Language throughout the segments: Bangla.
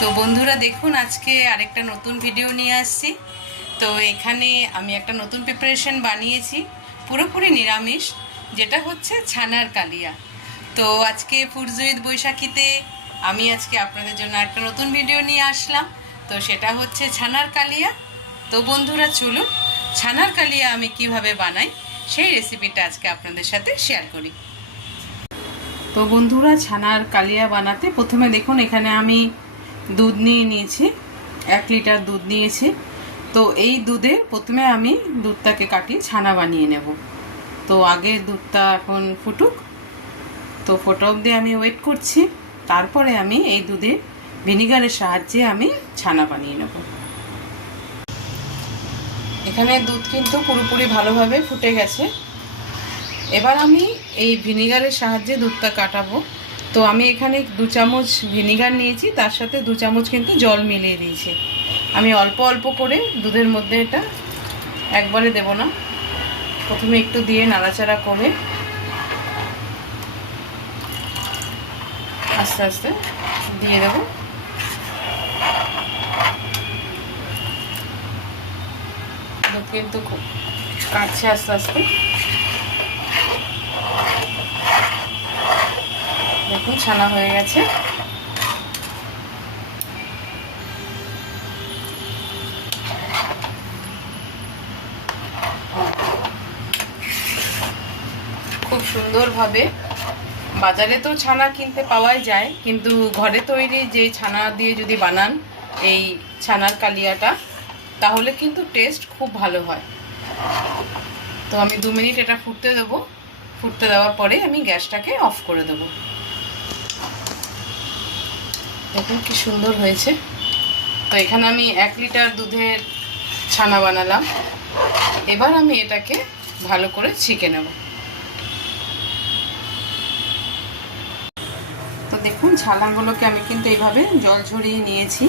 তো বন্ধুরা দেখুন, আজকে আরেকটা নতুন ভিডিও নিয়ে আসছি। তো এখানে আমি একটা নতুন প্রিপারেশন বানিয়েছি, পুরোপুরি নিরামিষ, যেটা হচ্ছে ছানার কালিয়া। তো আজকে ফুরজুইদ বৈশাখীতে আমি আজকে আপনাদের জন্য একটা নতুন ভিডিও নিয়ে আসলাম। তো সেটা হচ্ছে ছানার কালিয়া। তো বন্ধুরা, চলুন, ছানার কালিয়া আমি কীভাবে বানাই, সেই রেসিপিটা আজকে আপনাদের সাথে শেয়ার করি। তো বন্ধুরা, ছানার কালিয়া বানাতে প্রথমে দেখুন, এখানে আমি দুধ নিয়ে নিয়েছি, এক লিটার দুধ নিয়েছি। তো এই দুধে প্রথমে আমি দুধটাকে কাটিয়ে ছানা বানিয়ে নেব। তো আগে দুধটা এখন ফুটুক। তো ফোটা অবধি আমি ওয়েট করছি। তারপরে আমি এই দুধে ভিনিগারের সাহায্যে আমি ছানা বানিয়ে নেব। এখানে দুধ কিন্তু পুরোপুরি ভালোভাবে ফুটে গেছে। এবার আমি এই ভিনিগারের সাহায্যে দুধটা কাটাবো। তো আমি এখানে দু চামচ ভিনিগার নিয়েছি, তার সাথে দু চামচ কিন্তু জল মিলিয়ে দিয়েছি। আমি অল্প অল্প করে দুধের মধ্যে এটা একবারে দেব না। প্রথমে একটু দিয়ে নাড়াচাড়া করে আস্তে আস্তে দিয়ে দেব। দুধ কিন্তু খুব কাটছে আস্তে আস্তে। ছানা হয়ে গেছে। খুব সুন্দরভাবে। বাজারে তো ছানা কিনতে পাওয়াই যায়, কিন্তু ঘরে তৈরি যে ছানা দিয়ে যদি বানান, এই ছানার কালিয়াটা, তাহলে কিন্তু টেস্ট খুব ভালো হয়। তো আমি দু মিনিট এটা ফুটতে দেবো। ফুটতে দেওয়ার পরে আমি গ্যাসটাকে অফ করে দেবো। দেখুন কি সুন্দর হয়েছে। তো এখানে আমি এক লিটার দুধের ছানা বানালাম। এবার আমি এটাকে ভালো করে ছেঁকে নেব। তো দেখুন, ছানাগুলোকে আমি কিন্তু এইভাবে জল ঝরিয়ে নিয়েছি।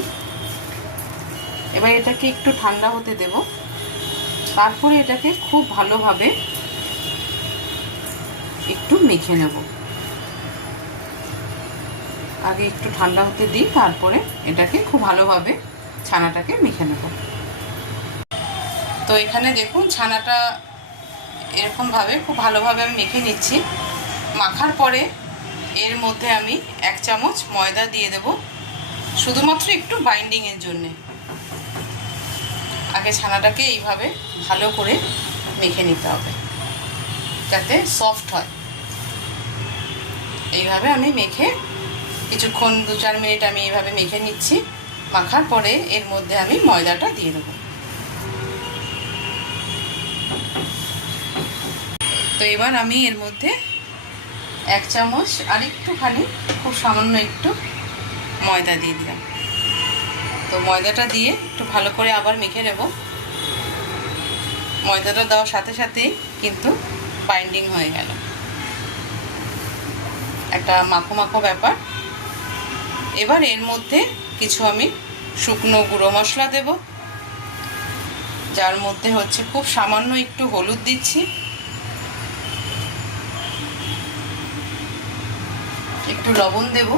এবার এটাকে একটু ঠান্ডা হতে দেব। তারপরে এটাকে খুব ভালোভাবে একটু মেখে নেব। আগে একটু ঠান্ডা হতে দিই, তারপরে এটাকে খুব ভালোভাবে ছানাটাকে মেখে নেব। তো এখানে দেখুন ছানাটা এরকমভাবে খুব ভালোভাবে আমি মেখে নিচ্ছি। মাখার পরে এর মধ্যে আমি এক চামচ ময়দা দিয়ে দেব, শুধুমাত্র একটু বাইন্ডিংয়ের জন্যে। আগে ছানাটাকে এইভাবে ভালো করে মেখে নিতে হবে, যাতে সফট হয়। এইভাবে আমি মেখে কিছুক্ষণ দু চার মিনিট আমি এইভাবে মেখে নিচ্ছি। মাখার পরে এর মধ্যে আমি ময়দাটা দিয়ে দেবো। তো এবার আমি এর মধ্যে এক চামচ আর একটুখানি খুব সামান্য একটু ময়দা দিয়ে দিলাম। তো ময়দাটা দিয়ে একটু ভালো করে আবার মেখে নেব। ময়দাটা দেওয়ার সাথে সাথেই কিন্তু বাইন্ডিং হয়ে গেল। একটা মাখো মাখো ব্যাপার। এবার এর মধ্যে কিছু আমি শুকনো গুঁড়ো মশলা দেব। যার মধ্যে হচ্ছে খুব সামান্য একটু হলুদ দিচ্ছি। একটু লবণ দেব।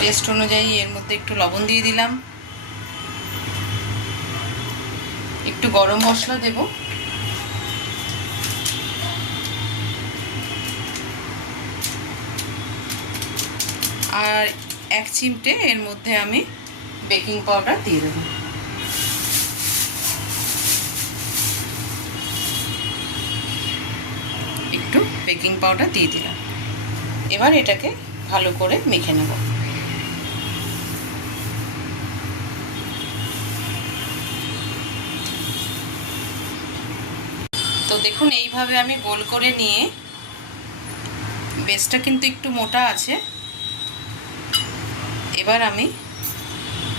টেস্ট অনুযায়ী এর মধ্যে একটু লবণ দিয়ে দিলাম। একটু গরম মশলা দেব। আর এক চিমটে এর মধ্যে আমি বেকিং পাউডার দিয়ে দেবো। একটু বেকিং পাউডার দিয়ে দিলাম। এবার এটাকে ভালো করে মেখে নেব। তো দেখুন, এইভাবে আমি গোল করে নিয়ে, বেসটা কিন্তু একটু মোটা আছে এবার আমি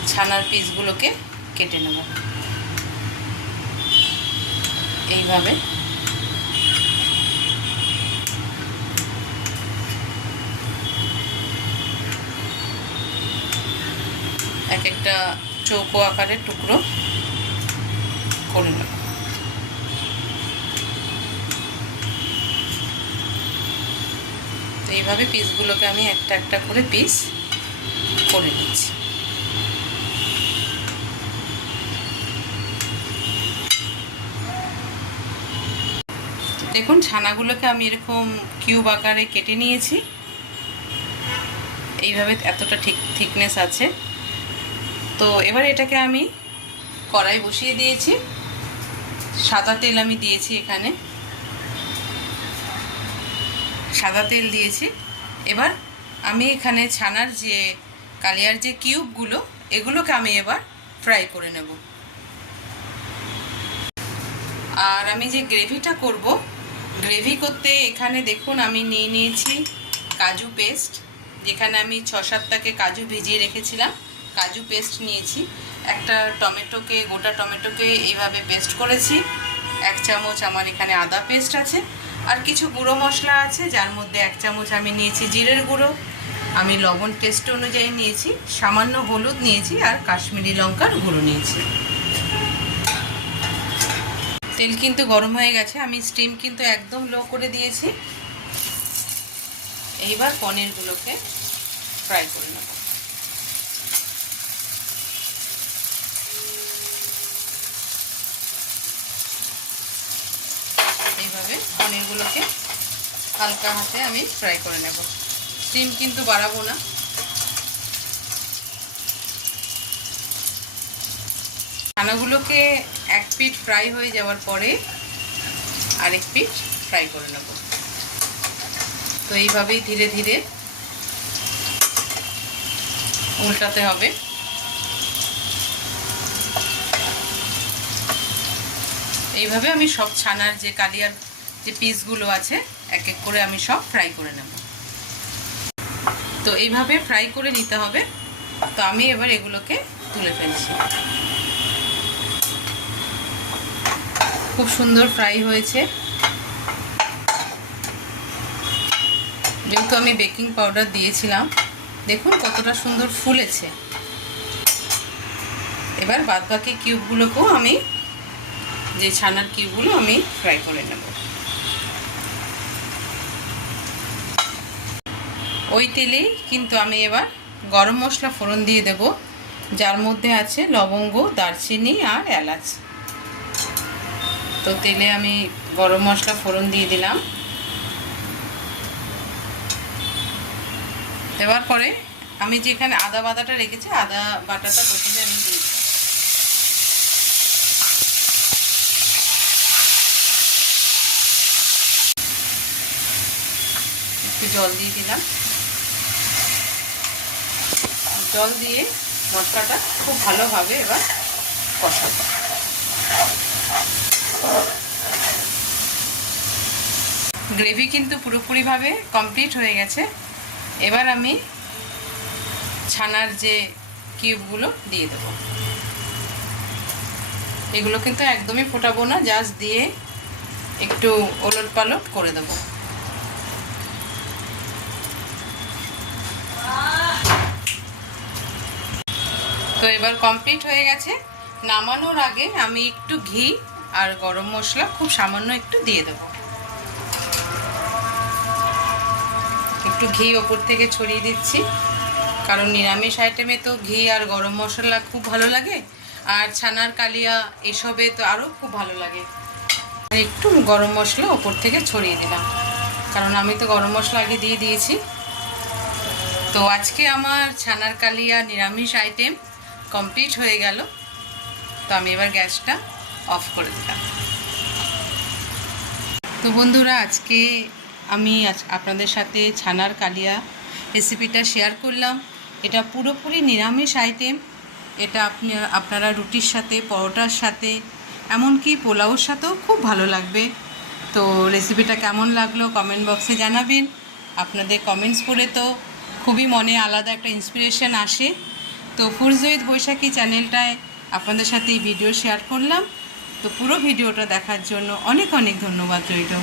ছানার পিসগুলোকে কেটে নেব। এইভাবে। এক একটা চৌকো আকারের টুকরো করে নেব। এইভাবে পিসগুলোকে আমি একটা একটা করে পিস করে নিচ্ছি দেখুন, ছানাগুলোকে আমি এরকম কিউব আকারে কেটে নিয়েছি। এইভাবে এতটা ঠিক, থিকনেস আছে। তো এবার এটাকে আমি কড়াই বসিয়ে দিয়েছি। সাদা তেল আমি দিয়েছি এখানে। সাদা তেল দিয়েছি। এবার আমি এখানে ছানার যে কালিয়ার যে কিউবগুলো, এগুলোকে আমি এবার ফ্রাই করে নেব। আর আমি যে গ্রেভিটা করব, গ্রেভি করতে এখানে দেখুন আমি নিয়ে নিয়েছি কাজু পেস্ট। যেখানে আমি ছ সাতটাকে কাজু ভিজিয়ে রেখেছিলাম, কাজু পেস্ট নিয়েছি। একটা টমেটোকে, গোটা টমেটোকে এইভাবে পেস্ট করেছি। এক চামচ আমার এখানে আদা পেস্ট আছে। আর কিছু গুঁড়ো মশলা আছে, যার মধ্যে এক চামচ আমি নিয়েছি জিরের গুঁড়ো। আমি লবণ টেস্ট অনুযায়ী নিয়েছি, সামান্য হলুদ নিয়েছি আর কাশ্মীরি লঙ্কার গুঁড়ো নিয়েছি। তেল কিন্তু গরম হয়ে গেছে, আমি স্টিম কিন্তু একদম লো করে দিয়েছি। এইবার পনিরগুলোকে ফ্রাই করে নেব। এইভাবে পনিরগুলোকে হালকা হাতে আমি ফ্রাই করে নেব। স্টিম কিন্তু বাড়াবো না। ছানাগুলোকে এক পিঠ ফ্রাই হয়ে যাওয়ার পরে আরেক পিঠ ফ্রাই করে নেব। তো এইভাবেই ধীরে ধীরে উল্টাতে হবে। এইভাবে আমি সব ছানার যে কালিয়ার যে পিসগুলো আছে, এক এক করে আমি সব ফ্রাই করে নেব। তো এইভাবে ফ্রাই করে নিতে হবে। তো আমি এবার এগুলোকে তুলে ফেলছি। খুব সুন্দর ফ্রাই হয়েছে। যেহেতু আমি বেকিং পাউডার দিয়েছিলাম, দেখুন কতটা সুন্দর ফুলেছে। এবার বাদ বাকি কিউবগুলোকেও আমি, যে ছানার কিউবগুলো আমি ফ্রাই করে নেব। ওই তেলেই কিন্তু আমি এবার গরম মশলা ফোড়ন দিয়ে দেব, যার মধ্যে আছে লবঙ্গ, দারচিনি আর এলাচ। তো তেলে আমি গরম মশলা ফোড়ন দিয়ে দিলাম। দেওয়ার পরে আমি যেখানে আদা বাটাটা রেখেছি, আদা বাটাটা প্রথমে আমি দিই একটু জল দিয়ে দিলাম। জল দিয়ে মশলাটা খুব ভালোভাবে এবার কষাবো। গ্রেভি কিন্তু পুরোপুরিভাবে কমপ্লিট হয়ে গেছে। এবার আমি ছানার যে কিউবগুলো দিয়ে দেবো। এগুলো কিন্তু একদমই ফোটাবো না, জাস্ট দিয়ে একটু ওলট পালট করে দেবো। তো এবার কমপ্লিট হয়ে গেছে। নামানোর আগে আমি একটু ঘি আর গরম মশলা খুব সামান্য একটু দিয়ে দেবো। একটু ঘি ওপর থেকে ছড়িয়ে দিচ্ছি। কারণ নিরামিষ আইটেমে তো ঘি আর গরম মশলা খুব ভালো লাগে। আর ছানার কালিয়া এসবে তো আরও খুব ভালো লাগে। একটু গরম মশলা ওপর থেকে ছড়িয়ে দিলাম। কারণ আমি তো গরম মশলা আগে দিয়ে দিয়েছি। তো আজকে আমার ছানার কালিয়া নিরামিষ আইটেম কমপ্লিট হয়ে গেল, তো আমি এবার গ্যাসটা অফ করে দিলাম। তো বন্ধুরা, আজকে আমি আপনাদের সাথে ছানার কালিয়া রেসিপিটা শেয়ার করলাম। এটা পুরোপুরি নিরামিষ আইটেম এটা আপনি, আপনারা রুটির সাথে, পরোটার সাথে, এমনকি পোলাওর সাথেও খুব ভালো লাগবে। তো রেসিপিটা কেমন লাগল কমেন্ট বক্সে জানাবেন। আপনাদের কমেন্টস পড়ে তো খুবই মনে আলাদা একটা ইন্সপিরেশন আসে। তো ফুরজৈদ বৈশাখী চ্যানেলটায় আপনাদের সাথে এই ভিডিও শেয়ার করলাম। তো পুরো ভিডিওটা দেখার জন্য অনেক অনেক ধন্যবাদ রইল।